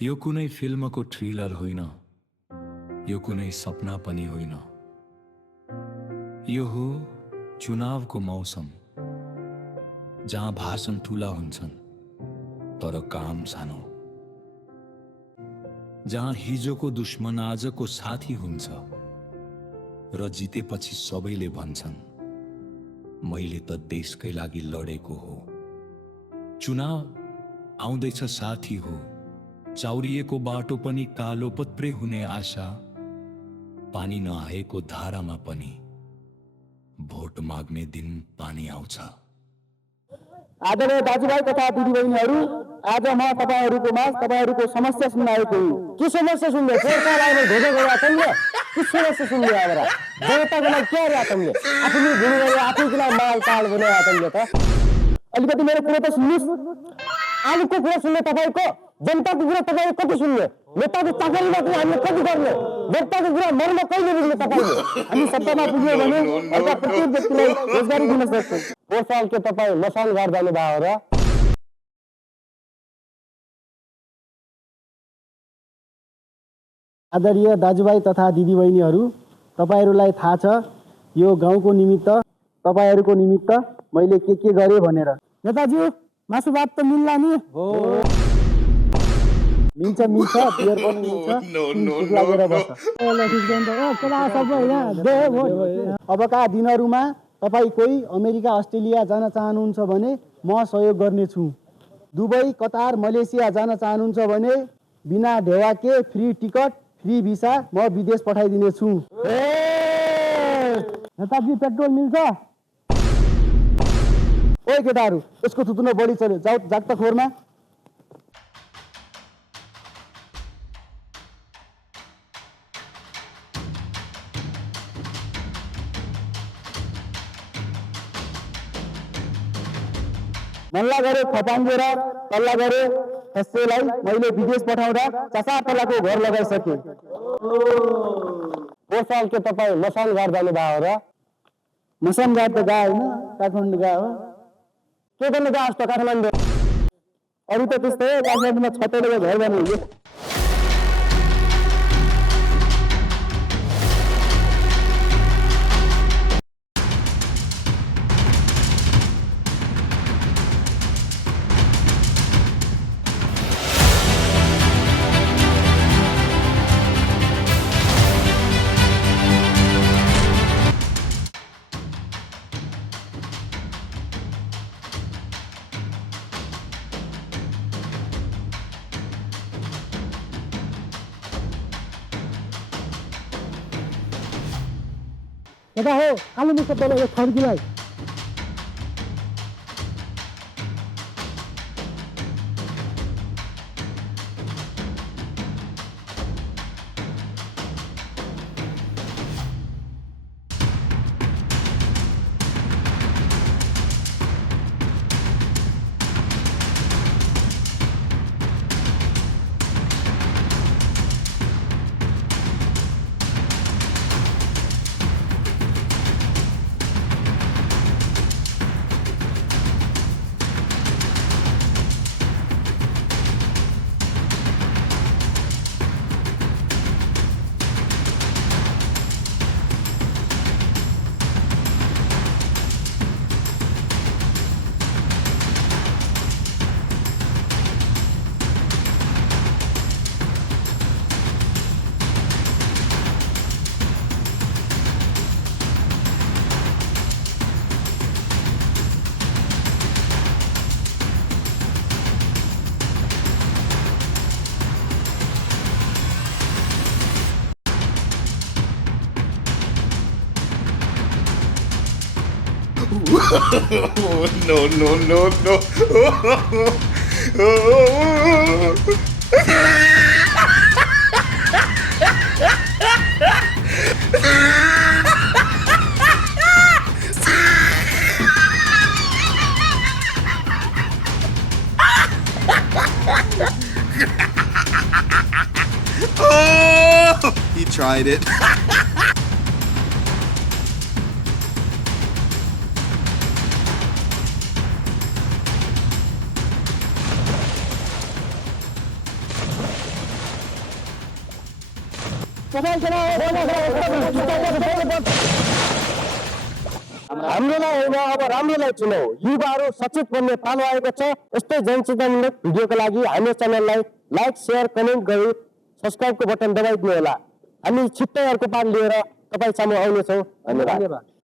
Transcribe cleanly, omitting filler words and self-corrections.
यो कुनै फिल्मको ट्रेलर होइन, यो कुनै सपना पनि होइन। यो हो चुनावको मौसम, जहाँ भाषण ठुला हुन्छन् तर काम सानो, जहाँ हिजोको दुश्मन आजको साथी हुन्छ र जितेपछि सबैले भन्छन् मैले त देशकै लागि लडेको हो। चुनाव आउँदैछ साथी हो, चाउरिएको बाटो पनि कालो पत्रे हुने आशा, पानी नआएको धारामा पनि भोट माग्ने दिन पानी आउँछ। आदरणीय दाजुभाइ तथा दिदीबहिनीहरू, आज म तपाईहरूको माझ तपाईहरूको समस्या सुन्न आएको हुँ। के समस्या सुन्ने? पोहोरका लागि ढोका गरे आतंकले के समस्या सुन्ने? आएर जनताको लागि के अरे आतंकले आफूले गुरु गरे आफूको लागि माल ताल बनाए आतंकले त अलिकति मेरो कुरा त सुन्नुस्। आलुको कुरा सुन्ने तपाईँको, जनताको कुरा तपाईँ कति सुन्ने? नेताको चाकरी मात्र हामीले कति गर्ने? जनताको कुरा मर्म कहिले बुझ्ने तपाईँले? हामी सत्तामा पुग्यो भने अर्का प्रत्येक व्यक्तिलाई रोजगारी दिन सक्छौँ। पोहोर साल के तपाईँ मसान घर जानुभयो र? आदरणीय दाजुभाइ तथा दिदीबहिनीहरू, तपाईँहरूलाई थाहा छ यो गाउँको निमित्त तपाईँहरूको निमित्त मैले के गरेँ भनेर। नेताजी मासु भात त मिल्ला नि? हो मिल्छ बियर पनि मिल्छ। लागेर बस्छ। अबका दिनहरूमा तपाईँ कोही अमेरिका अस्ट्रेलिया जान चाहनुहुन्छ भने म सहयोग गर्नेछु। दुबई कतार मलेसिया जान चाहनुहुन्छ भने बिना ढेवाके फ्री टिकट फ्री भिसा म विदेश पठाइदिनेछु। नेताजी पेट्रोल मिल्छ? ओइ केटाहरू, यसको थुतुनो बढी चल्यो, जाऊ जाग्दा खोरमा। मल्ला गरे खपाङ्गेर तल्ला गरे त्यसैलाई मैले विदेश पठाउँदा चसा तल्लाको घर लगाइसकेँ। पोहोर साल के तपाईँ मसान घाट जानुभयो र? मसान घाट त गए होइन, काठमाडौँ गए हो। के गर्नु गए जस्तो काठमाडौँ? अरू त त्यस्तै हो, काठमाडौँमा छतोडेको घर बनाइयो। यता हो कालो मुखको तल यो खड्कीलाई No. Oh, he tried it. हाम्रोलाई होइन अब राम्रोलाई चुनौ। युवाहरू सचेत बन्ने पालो आएको छ। यस्तै जनचेतनामूलक भिडियोको लागि हाम्रो च्यानललाई लाइक शेयर कमेन्ट गरी सब्स्क्राइबको बटन दबाइदिनु होला। हामी छिट्टै अर्को पाठ लिएर तपाईँ सामु आउनेछौँ। धन्यवाद।